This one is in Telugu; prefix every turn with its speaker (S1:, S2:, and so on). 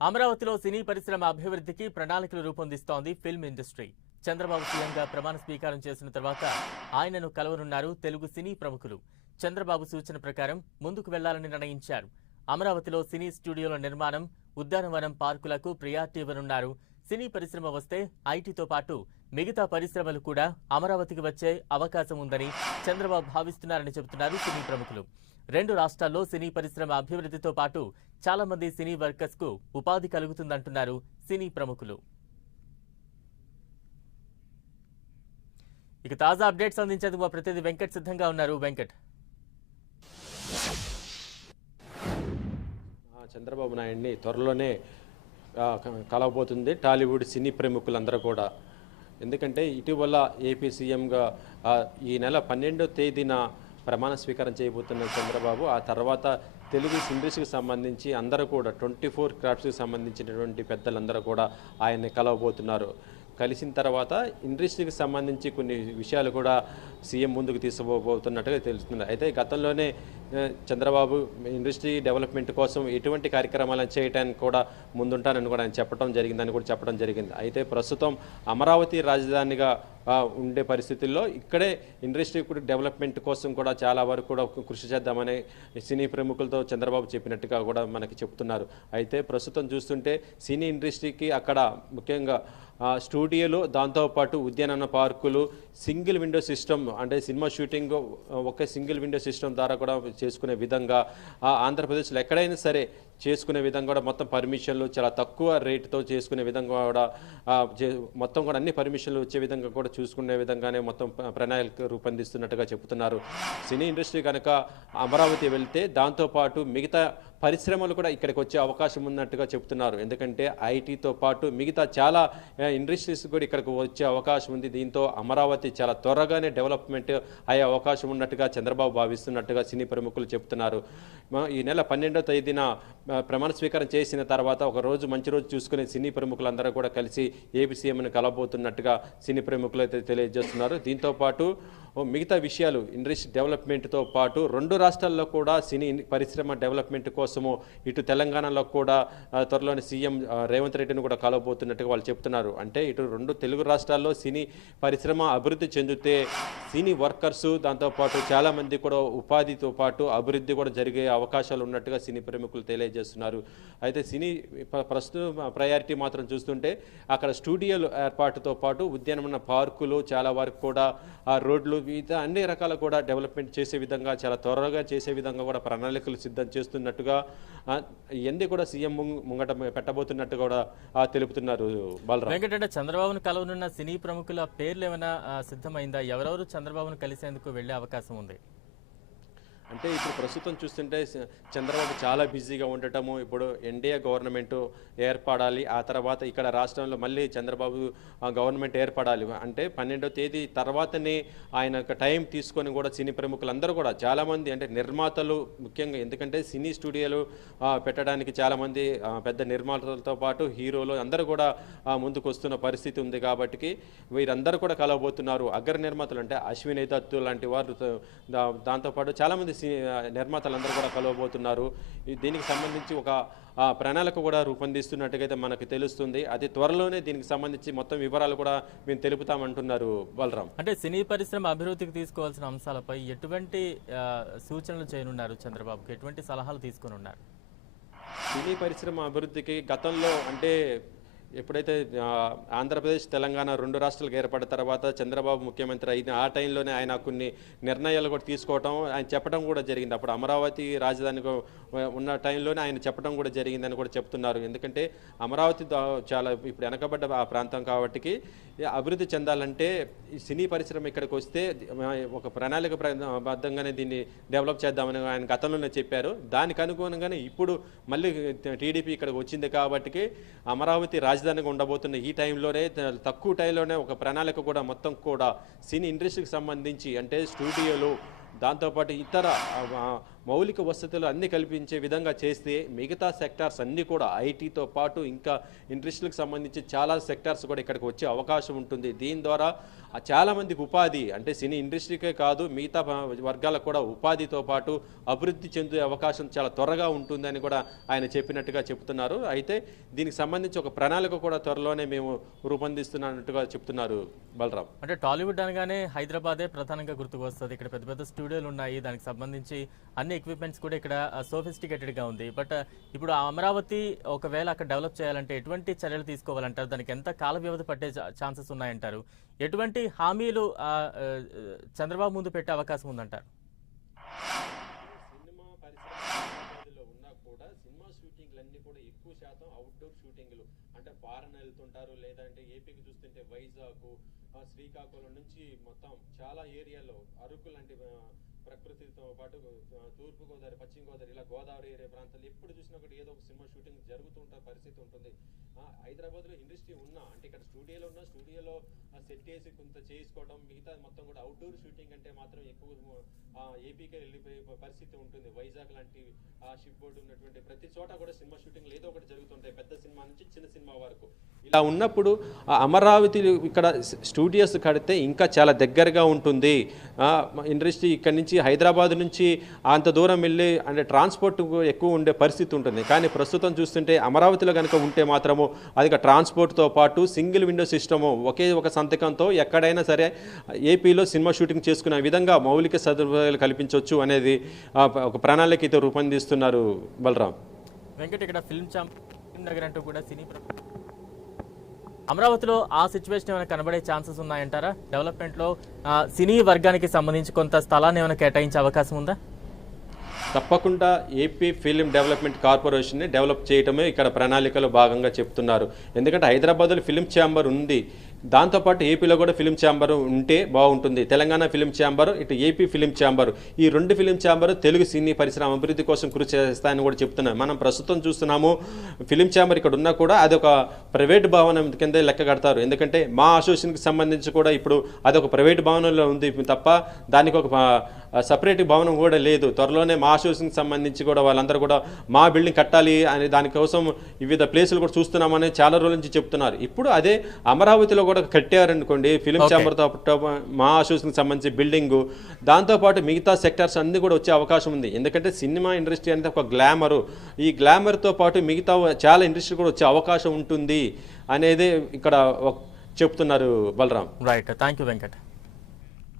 S1: అమరావతిలో సినీ పరిశ్రమ అభివృద్ధికి ప్రణాళికలు రూపొందిస్తోంది ఫిల్మ్ ఇండస్ట్రీ. చంద్రబాబు సీఎంగా ప్రమాణ స్వీకారం చేసిన తర్వాత ఆయనను కలవనున్నారు తెలుగు సినీ ప్రముఖులు. చంద్రబాబు సూచన ప్రకారం ముందుకు వెళ్ళాలని నిర్ణయించారు. అమరావతిలో సినీ స్టూడియోల నిర్మాణం ఉద్యానవనం పార్కులకు ప్రియారిటీ ఇవ్వనున్నారు. సినీ పరిశ్రమ వస్తే ఐటీతో పాటు మిగతా పరిశ్రమలు కూడా అమరావతికి వచ్చే అవకాశం ఉందని చంద్రబాబు భావిస్తున్నారని చెబుతున్నారు సినీ ప్రముఖులు. రెండు రాష్ట్రాల్లో సినీ పరిశ్రమ అభివృద్ధితో పాటు చాలా మంది సినీ వర్కర్స్కు ఉపాధి కలుగుతుందంటున్నారు సినీ ప్రముఖులు. ఇక తాజా అప్డేట్స్ అందించేందుకు మా ప్రతినిధి వెంకట్ సిద్ధంగా ఉన్నారు. వెంకట్.
S2: చంద్రబాబు నాయుడిని త్వరలోనే కలవబోతుంది టాలీవుడ్ సినీ ప్రముఖులందరూ కూడా. ఎందుకంటే ఇటీవల ఏపీ సీఎంగా ఈ నెల పన్నెండో తేదీన ప్రమాణ స్వీకారం చేయబోతున్న చంద్రబాబు ఆ తర్వాత తెలుగు ఇండస్ట్రీకి సంబంధించి అందరూ కూడా ట్వంటీ ఫోర్ క్రాఫ్ట్స్కి సంబంధించినటువంటి పెద్దలందరూ కూడా ఆయన్ని కలవబోతున్నారు. కలిసిన తర్వాత ఇండస్ట్రీకి సంబంధించి కొన్ని విషయాలు కూడా సీఎం ముందుకు తీసుకోబోతున్నట్టుగా తెలుస్తుంది. అయితే గతంలోనే చంద్రబాబు ఇండస్ట్రీ డెవలప్మెంట్ కోసం ఎటువంటి కార్యక్రమాలను చేయడానికి కూడా ముందుంటానని కూడా ఆయన చెప్పడం జరిగిందని కూడా చెప్పడం జరిగింది. అయితే ప్రస్తుతం అమరావతి రాజధానిగా ఉండే పరిస్థితుల్లో ఇక్కడే ఇండస్ట్రీ కూడా డెవలప్మెంట్ కోసం కూడా చాలా వరకు కూడా కృషి చేద్దామని సినీ ప్రముఖులతో చంద్రబాబు చెప్పినట్టుగా కూడా మనకి చెప్తున్నారు. అయితే ప్రస్తుతం చూస్తుంటే సినీ ఇండస్ట్రీకి అక్కడ ముఖ్యంగా స్టూడియోలు దాంతోపాటు ఉద్యానవన పార్కులు సింగిల్ విండో సిస్టమ్ అంటే సినిమా షూటింగ్ ఒకే సింగిల్ విండో సిస్టమ్ ద్వారా కూడా చేసుకునే విధంగా ఆ, ఆంధ్రప్రదేశ్లో ఎక్కడైనా సరే చేసుకునే విధంగా కూడా మొత్తం పర్మిషన్లు చాలా తక్కువ రేటుతో చేసుకునే విధంగా కూడా చే- మొత్తం కూడా అన్ని పర్మిషన్లు వచ్చే విధంగా కూడా చూసుకునే విధంగానే మొత్తం ప్రణాళిక రూపొందిస్తున్నట్టుగా చెబుతున్నారు. సినీ ఇండస్ట్రీ కనుక అమరావతి వెళ్తే దాంతోపాటు మిగతా పరిశ్రమలు కూడా ఇక్కడికి వచ్చే అవకాశం ఉన్నట్టుగా చెప్తున్నారు ఎందుకంటే ఐటీతో పాటు మిగతా చాలా ఇండస్ట్రీస్ కూడా ఇక్కడికి వచ్చే అవకాశం ఉంది. దీంతో అమరావతి చాలా త్వరగానే డెవలప్మెంట్ అయ్యే అవకాశం ఉన్నట్టుగా చంద్రబాబు భావిస్తున్నట్టుగా సినీ ప్రముఖులు చెప్తున్నారు ఈ నెల పన్నెండో తేదీన ప్రమాణ స్వీకారం చేసిన తర్వాత ఒక రోజు మంచి రోజు చూసుకుని సినీ ప్రముఖులందరూ కూడా కలిసి ఏపీ కలబోతున్నట్టుగా సినీ ప్రముఖులు అయితే తెలియజేస్తున్నారు. దీంతో పాటు మిగతా విషయాలు ఇండస్ట్రీ డెవలప్మెంట్తో పాటు రెండు రాష్ట్రాల్లో కూడా సినీ పరిశ్రమ డెవలప్మెంట్ కోసము ఇటు తెలంగాణలో కూడా త్వరలోనే సీఎం రేవంత్ రెడ్డిని కూడా కలవబోతున్నట్టుగా వాళ్ళు చెప్తున్నారు. అంటే ఇటు రెండు తెలుగు రాష్ట్రాల్లో సినీ పరిశ్రమ అభివృద్ధి చెందితే సినీ వర్కర్స్ దాంతోపాటు చాలామంది కూడా ఉపాధితో పాటు అభివృద్ధి కూడా జరిగే అవకాశాలు ఉన్నట్టుగా సినీ ప్రముఖులు చేస్తున్నారు. అయితే సినీ ప్రస్తుతం ప్రయారిటీ మాత్రం చూస్తుంటే అక్కడ స్టూడియోలు ఏర్పాటుతో పాటు ఉద్యానవన పార్కులు చాలా వరకు కూడా ఆ రోడ్లు వివిధ అన్ని రకాల కూడా డెవలప్మెంట్ చేసే విధంగా చాలా త్వరగా చేసే విధంగా కూడా ప్రణాళికలు సిద్ధం చేస్తున్నట్టుగా ఇవన్నీ కూడా సీఎం ముంగట పెట్టబోతున్నట్టు కూడా తెలుపుతున్నారు బాలరావు
S1: వెంకట్ చంద్రబాబును కలవనున్న సినీ ప్రముఖుల పేర్లు ఏమైనా సిద్ధమైందా? ఎవరెవరు చంద్రబాబును కలిసేందుకు వెళ్ళే అవకాశం ఉంది?
S2: అంటే ఇప్పుడు ప్రస్తుతం చూస్తుంటే చంద్రబాబు చాలా బిజీగా ఉండటము ఇప్పుడు ఎన్డీఏ గవర్నమెంట్ ఏర్పడాలి ఆ తర్వాత ఇక్కడ రాష్ట్రంలో మళ్ళీ చంద్రబాబు గవర్నమెంట్ ఏర్పడాలి. అంటే పన్నెండో తేదీ తర్వాతనే ఆయన టైం తీసుకొని కూడా సినీ ప్రముఖులందరూ కూడా చాలామంది అంటే నిర్మాతలు ముఖ్యంగా ఎందుకంటే సినీ స్టూడియోలు పెట్టడానికి చాలామంది పెద్ద నిర్మాతలతో పాటు హీరోలు అందరూ కూడా ముందుకు వస్తున్న పరిస్థితి ఉంది కాబట్టి వీరందరూ కూడా కలవబోతున్నారు. అగ్ర నిర్మాతలు అంటే అశ్విని దత్తు లాంటి వారు దాంతోపాటు చాలామంది నిర్మాతలందరూ కూడా కలవబోతున్నారు. దీనికి సంబంధించి ఒక ప్రణాళిక కూడా రూపొందిస్తున్నట్టుగా అయితే మనకు తెలుస్తుంది. అతి త్వరలోనే దీనికి సంబంధించి మొత్తం వివరాలు కూడా మేము తెలుపుతామంటున్నారు బలరాం.
S1: అంటే సినీ పరిశ్రమ అభివృద్ధికి తీసుకోవాల్సిన అంశాలపై ఎటువంటి సూచనలు చేయనున్నారు చంద్రబాబుకి? ఎటువంటి సలహాలు తీసుకొని ఉన్నారు
S2: సినీ పరిశ్రమ అభివృద్ధికి గతంలో అంటే ఎప్పుడైతే ఆంధ్రప్రదేశ్ తెలంగాణ రెండు రాష్ట్రాలకు ఏర్పడిన తర్వాత చంద్రబాబు ముఖ్యమంత్రి అయిన ఆ టైంలోనే ఆయన కొన్ని నిర్ణయాలు కూడా తీసుకోవటం ఆయన చెప్పడం కూడా జరిగింది. అప్పుడు అమరావతి రాజధాని ఉన్న టైంలోనే ఆయన చెప్పడం కూడా జరిగిందని కూడా చెప్తున్నారు. ఎందుకంటే అమరావతి చాలా ఇప్పుడు వెనకబడ్డ ఆ ప్రాంతం కాబట్టి అభివృద్ధి చెందాలంటే ఈ సినీ పరిశ్రమ ఇక్కడికి వస్తే ఒక ప్రణాళిక బద్ధంగానే దీన్ని డెవలప్ చేద్దామని ఆయన గతంలోనే చెప్పారు. దానికి అనుగుణంగానే ఇప్పుడు మళ్ళీ టీడీపీ ఇక్కడికి వచ్చింది కాబట్టి అమరావతి రాజధానిగా ఉండబోతున్న ఈ టైంలోనే తక్కువ టైంలోనే ఒక ప్రణాళిక కూడా మొత్తం కూడా సినీ ఇండస్ట్రీకి సంబంధించి అంటే స్టూడియోలు దాంతోపాటు ఇతర మౌలిక వసతులు అన్ని కల్పించే విధంగా చేస్తే మిగతా సెక్టార్స్ అన్నీ కూడా ఐటీతో పాటు ఇంకా ఇండస్ట్రీలకు సంబంధించి చాలా సెక్టార్స్ కూడా ఇక్కడికి వచ్చే అవకాశం ఉంటుంది. దీని ద్వారా చాలామందికి ఉపాధి అంటే సినీ ఇండస్ట్రీకే కాదు మిగతా వర్గాలకు కూడా ఉపాధితో పాటు అభివృద్ధి చెందే అవకాశం చాలా త్వరగా ఉంటుందని కూడా ఆయన చెప్పినట్టుగా చెప్తున్నారు. అయితే దీనికి సంబంధించి ఒక ప్రణాళిక కూడా త్వరలోనే మేము రూపొందిస్తున్నట్టుగా చెప్తున్నారు బలరాం.
S1: అంటే టాలీవుడ్ అనగానే హైదరాబాదే ప్రధానంగా గుర్తుకు వస్తుంది ఇక్కడ పెద్ద పెద్ద స్టూడియోలు ఉన్నాయి. దానికి సంబంధించి అన్ని ఎక్విప్మెంట్స్ కూడా ఇక్కడ సోఫిస్టికేటెడ్గా ఉంది. బట్ ఇప్పుడు ఆ అమరావతి ఒకవేళ అక్కడ డెవలప్ చేయాలంటే ఎటువంటి చర్యలు తీసుకోవాలంటారు? దానికి ఎంత కాల వ్యవధి పట్టే ఛాన్సెస్ ఉన్నాయంటారు? ఎటువంటి హామీలు చంద్రబాబు ముందు పెట్టే అవకాశం ఉందంటారు?
S2: సినిమా పరిశ్రమలో ఉన్నా కూడా సినిమా షూటింగ్లు కూడా ఎక్కువ శాతం అవుట్డోర్ అంటే ఫారెన్ వెళ్తుంటారు లేదంటే ఏపీకి చూస్తుంటే వైజాగ్ శ్రీకాకుళం నుంచి మొత్తం చాలా ఏరియాలో అరకు లాంటి ప్రకృతితో పాటు తూర్పు గోదావరి పశ్చిమ గోదావరి ఇలా గోదావరి ఏరియా ప్రాంతాలు ఎప్పుడు చూసినా కూడా ఏదో ఒక సినిమా షూటింగ్ జరుగుతుంటే పరిస్థితి ఉంటుంది. ఆ, హైదరాబాద్లో ఇండస్ట్రీ ఉన్నా అంటే ఇక్కడ స్టూడియోలో ఉన్న స్టూడియోలో సెట్ చేసి కొంత చేసుకోవడం మిగతా మొత్తం కూడా అవుట్డోర్ షూటింగ్ అంటే మాత్రం ఎక్కువ ఏపీకి వెళ్ళిపోయే పరిస్థితి ఉంటుంది. వైజాగ్ లాంటి ఆ షిప్ బోర్డు ఉన్నటువంటి ప్రతి చోట కూడా సినిమా షూటింగ్ ఏదో ఒకటి జరుగుతుంటాయి. పెద్ద సినిమా నుంచి చిన్న సినిమా వరకు. ఇలా ఉన్నప్పుడు ఆ అమరావతి ఇక్కడ స్టూడియోస్ కడితే ఇంకా చాలా దగ్గరగా ఉంటుంది. ఇండస్ట్రీ ఇక్కడ నుంచి హైదరాబాద్ నుంచి అంత దూరం వెళ్ళి అంటే ట్రాన్స్పోర్ట్ ఎక్కువ ఉండే పరిస్థితి ఉంటుంది. కానీ ప్రస్తుతం చూస్తుంటే అమరావతిలో కనుక ఉంటే మాత్రము అది ట్రాన్స్పోర్ట్తో పాటు సింగిల్ విండో సిస్టము ఒకే ఒక సంతకంతో ఎక్కడైనా సరే ఏపీలో సినిమా షూటింగ్ చేసుకునే విధంగా మౌలిక సదుపాయాలు కల్పించవచ్చు అనేది ఒక ప్రణాళిక అయితే రూపొందిస్తున్నారు బలరాం.
S1: వెంకట ఇక్కడ ఫిల్మ్ ఛాంప్ ఫిల్మ్ నగర్ అంటూ కూడా సినీ అమరావతిలో ఆ సిచ్యువేషన్ ఏమైనా కనబడే ఛాన్సెస్ ఉన్నాయంటారా? డెవలప్మెంట్లో సినీ వర్గానికి సంబంధించి కొంత స్థలాన్ని ఏమైనా కేటాయించే అవకాశం ఉందా?
S2: తప్పకుండా ఏపీ ఫిలిం డెవలప్మెంట్ కార్పొరేషన్ని డెవలప్ చేయటమే ఇక్కడ ప్రణాళికలో భాగంగా చెప్తున్నారు. ఎందుకంటే హైదరాబాద్లో ఫిలిం ఛాంబర్ ఉంది. దాంతోపాటు ఏపీలో కూడా ఫిలిం ఛాంబర్ ఉంటే బాగుంటుంది. తెలంగాణ ఫిలిం ఛాంబర్ ఇటు ఏపీ ఫిలిం ఛాంబర్. ఈ రెండు ఫిలిం ఛాంబర్ తెలుగు సినీ పరిశ్రమ అభివృద్ధి కోసం కృషి చేస్తాయని కూడా చెప్తున్నాం మనం ప్రస్తుతం చూస్తున్నాము ఫిలిం ఛాంబర్ ఇక్కడ ఉన్నా కూడా అది ఒక ప్రైవేట్ భవనం కింద లెక్క కడతారు. ఎందుకంటే మా అసోసియేషన్కి సంబంధించి కూడా ఇప్పుడు అది ఒక ప్రైవేట్ భవనంలో ఉంది తప్ప దానికి ఒక సపరేట్ భవనం కూడా లేదు. త్వరలోనే మా అసోసియేషన్కి సంబంధించి కూడా వాళ్ళందరూ కూడా మా బిల్డింగ్ కట్టాలి అనే దానికోసం వివిధ ప్లేసులు కూడా చూస్తున్నామని చాలా రోజుల నుంచి చెప్తున్నారు. ఇప్పుడు అదే అమరావతిలో కూడా కట్టారనుకోండి ఫిలిం. ఛాంబర్తో పాటు మా అసోసియేషన్కి సంబంధించి బిల్డింగ్ దాంతోపాటు మిగతా సెక్టార్స్ అన్ని కూడా వచ్చే అవకాశం ఉంది. ఎందుకంటే సినిమా ఇండస్ట్రీ అనేది ఒక గ్లామరు. ఈ గ్లామర్తో పాటు మిగతా చాలా ఇండస్ట్రీ కూడా వచ్చే అవకాశం ఉంటుంది అనేది ఇక్కడ చెప్తున్నారు Balaram.
S1: Right. Thank you Venkat.